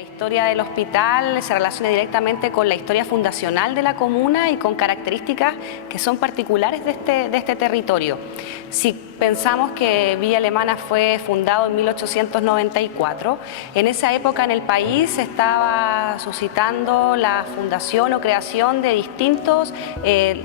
la historia del hospital se relaciona directamente con la historia fundacional de la comuna y con características que son particulares de este territorio. Si pensamos que Villa Alemana fue fundado en 1894, en esa época en el país se estaba suscitando la fundación o creación de distintos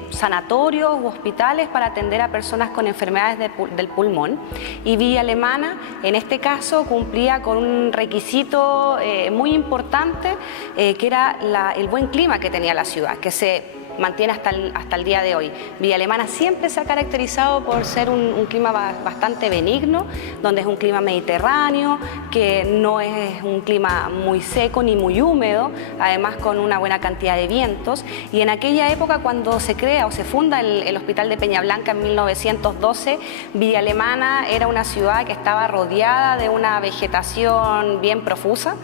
sanatorios u hospitales para atender a personas con enfermedades del pulmón, y Villa Alemana en este caso cumplía con un requisito muy importante, que era el buen clima que tenía la ciudad, que se mantiene hasta el día de hoy. Villa Alemana siempre se ha caracterizado por ser un clima bastante benigno, donde es un clima mediterráneo, que no es un clima muy seco ni muy húmedo, además con una buena cantidad de vientos. Y en aquella época, cuando se crea o se funda el Hospital de Peñablanca en 1912, Villa Alemana era una ciudad que estaba rodeada de una vegetación bien profusa.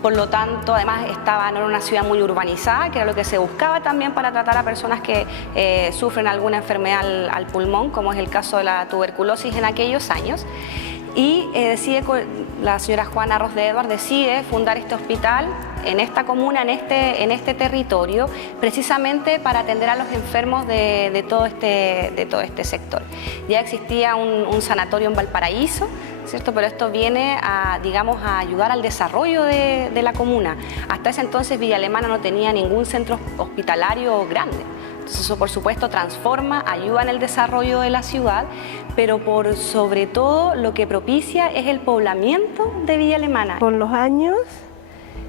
Por lo tanto, además no era una ciudad muy urbanizada, que era lo que se buscaba también para tratar a personas que sufren alguna enfermedad al pulmón, como es el caso de la tuberculosis en aquellos años. Y la señora Juana Arroz de Eduard decide fundar este hospital en esta comuna, en este territorio, precisamente para atender a los enfermos de todo este sector. Ya existía un sanatorio en Valparaíso, ¿cierto? Pero esto viene digamos, a ayudar al desarrollo de la comuna. Hasta ese entonces Villa Alemana no tenía ningún centro hospitalario grande. Entonces eso, por supuesto, transforma, ayuda en el desarrollo de la ciudad, pero por sobre todo lo que propicia es el poblamiento de Villa Alemana. Con los años,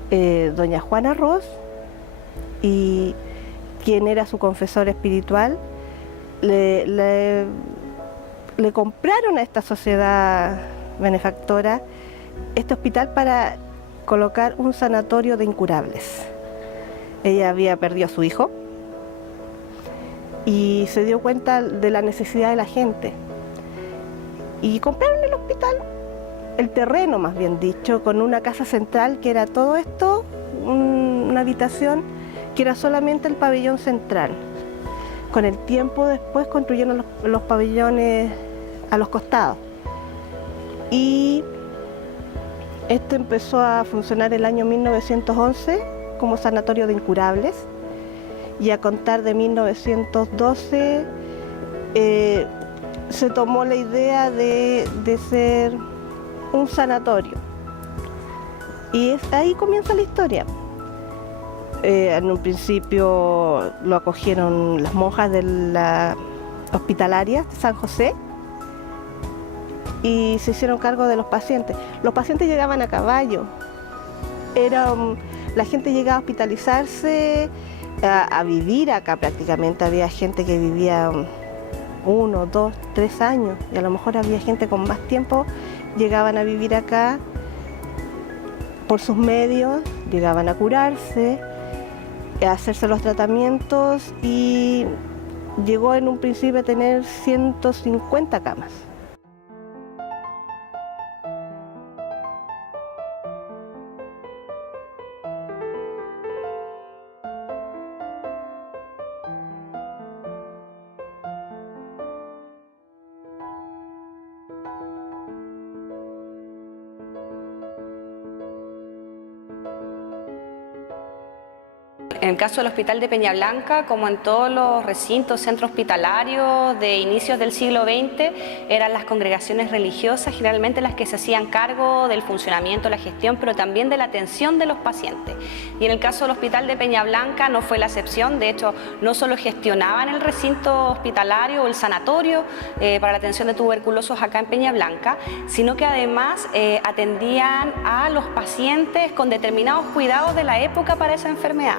doña Juana Arroz y quien era su confesor espiritual le compraron a esta sociedad benefactora este hospital para colocar un sanatorio de incurables. Ella había perdido a su hijo y se dio cuenta de la necesidad de la gente y compraron el hospital, el terreno más bien dicho, con una casa central que era todo esto, una habitación que era solamente el pabellón central. Con el tiempo después construyeron los pabellones a los costados y esto empezó a funcionar el año 1911 como sanatorio de incurables, y a contar de 1912 se tomó la idea de ser un sanatorio, y ahí comienza la historia. En un principio lo acogieron las monjas de la hospitalaria de San José y se hicieron cargo de los pacientes. Los pacientes llegaban a caballo, la gente llegaba a hospitalizarse, a vivir acá prácticamente. Había gente que vivía 1, 2, 3 años, y a lo mejor había gente con más tiempo, llegaban a vivir acá por sus medios, llegaban a curarse, a hacerse los tratamientos, y llegó en un principio a tener 150 camas. En el caso del Hospital de Peñablanca, como en todos los recintos, centros hospitalarios de inicios del siglo XX, eran las congregaciones religiosas generalmente las que se hacían cargo del funcionamiento, la gestión, pero también de la atención de los pacientes. Y en el caso del Hospital de Peñablanca no fue la excepción. De hecho, no solo gestionaban el recinto hospitalario o el sanatorio para la atención de tuberculosos acá en Peñablanca, sino que además atendían a los pacientes con determinados cuidados de la época para esa enfermedad.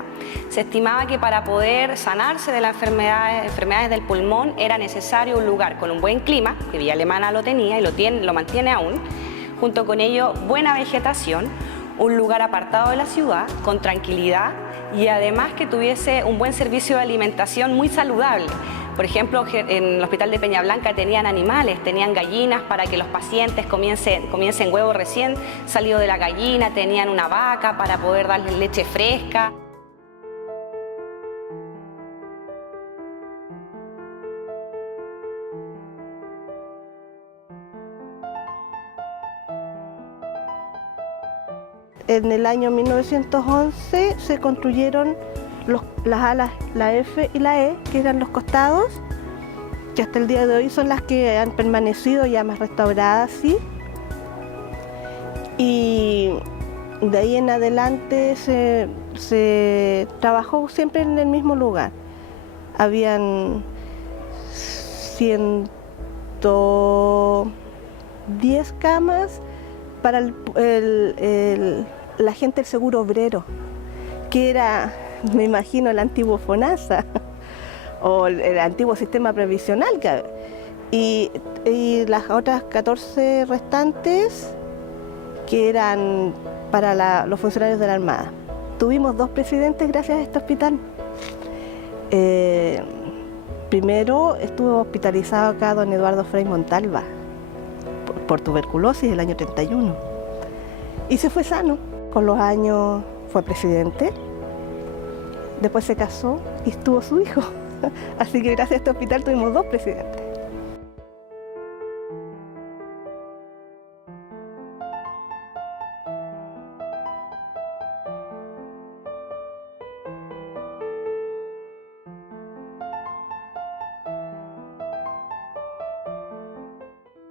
Se estimaba que para poder sanarse de las enfermedades del pulmón era necesario un lugar con un buen clima, que Villa Alemana lo tenía y lo mantiene aún, junto con ello buena vegetación, un lugar apartado de la ciudad, con tranquilidad, y además que tuviese un buen servicio de alimentación muy saludable. Por ejemplo, en el Hospital de Peñablanca tenían animales, tenían gallinas para que los pacientes comiesen huevo recién salido de la gallina, tenían una vaca para poder darles leche fresca. en el año 1911 se construyeron las alas, la F y la E, que eran los costados, que hasta el día de hoy son las que han permanecido ya más restauradas, sí. Y de ahí en adelante se trabajó siempre en el mismo lugar. Habían 110 camas para la gente del seguro obrero, que era, me imagino, el antiguo FONASA o el antiguo sistema previsional. Y las otras 14 restantes que eran para los funcionarios de la Armada. Tuvimos 2 presidentes gracias a este hospital. Primero estuvo hospitalizado acá don Eduardo Frei Montalva por tuberculosis el año 31 y se fue sano. Con los años fue presidente, después se casó y tuvo su hijo. Así que gracias a este hospital tuvimos 2 presidentes.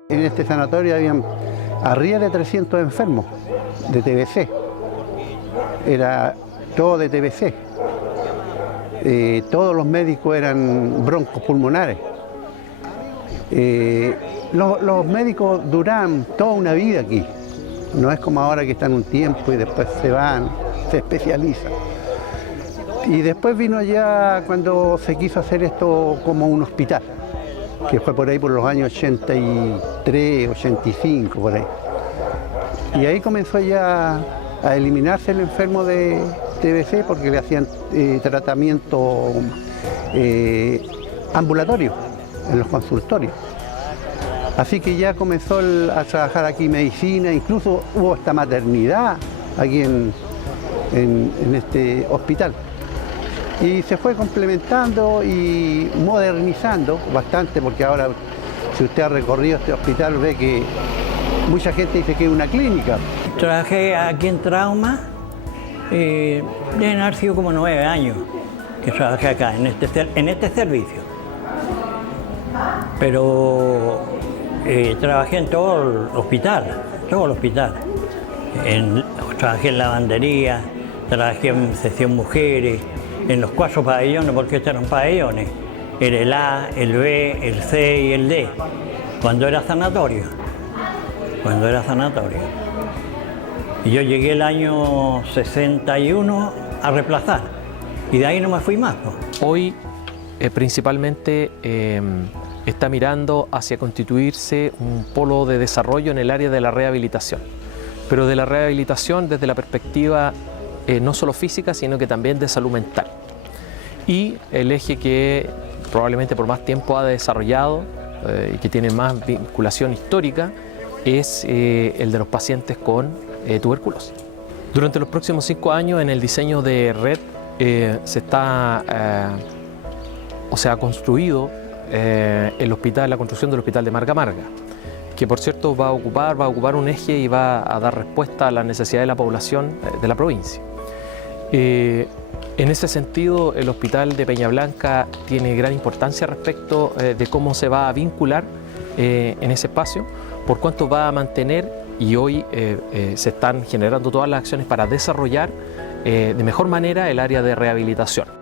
En este sanatorio habían arriba de 300 enfermos de TBC. Era todo de TBC. Todos los médicos eran broncos pulmonares. Los médicos duran toda una vida aquí. No es como ahora que están un tiempo y después se van, se especializan. Y después vino ya cuando se quiso hacer esto como un hospital, que fue por ahí por los años 83, 85, por ahí. Y ahí comenzó ya a eliminarse el enfermo de TBC porque le hacían tratamiento ambulatorio en los consultorios. Así que ya comenzó a trabajar aquí medicina, incluso hubo esta maternidad aquí en este hospital. Y se fue complementando y modernizando bastante, porque ahora, si usted ha recorrido este hospital, ve que mucha gente dice que es una clínica. Trabajé aquí en trauma, deben haber sido como 9 años que trabajé acá, en este servicio. Pero trabajé en todo el hospital, Trabajé en lavandería, trabajé en sección mujeres, en los 4 pabellones, porque estos eran pabellones. Era el A, el B, el C y el D, cuando era sanatorio. Y yo llegué el año 61 a reemplazar, y de ahí no me fui más, ¿no? Hoy principalmente está mirando hacia constituirse un polo de desarrollo en el área de la rehabilitación, pero de la rehabilitación desde la perspectiva no solo física, sino que también de salud mental. Y el eje que probablemente por más tiempo ha desarrollado y que tiene más vinculación histórica es el de los pacientes con tuberculosis. Durante los próximos 5 años en el diseño de red se está, ha construido la construcción del hospital de Marga Marga, que por cierto va a ocupar un eje y va a dar respuesta a la necesidad de la población de la provincia. En ese sentido, el hospital de Peña Blanca tiene gran importancia respecto de cómo se va a vincular en ese espacio, por cuánto va a mantener, y hoy se están generando todas las acciones para desarrollar de mejor manera el área de rehabilitación.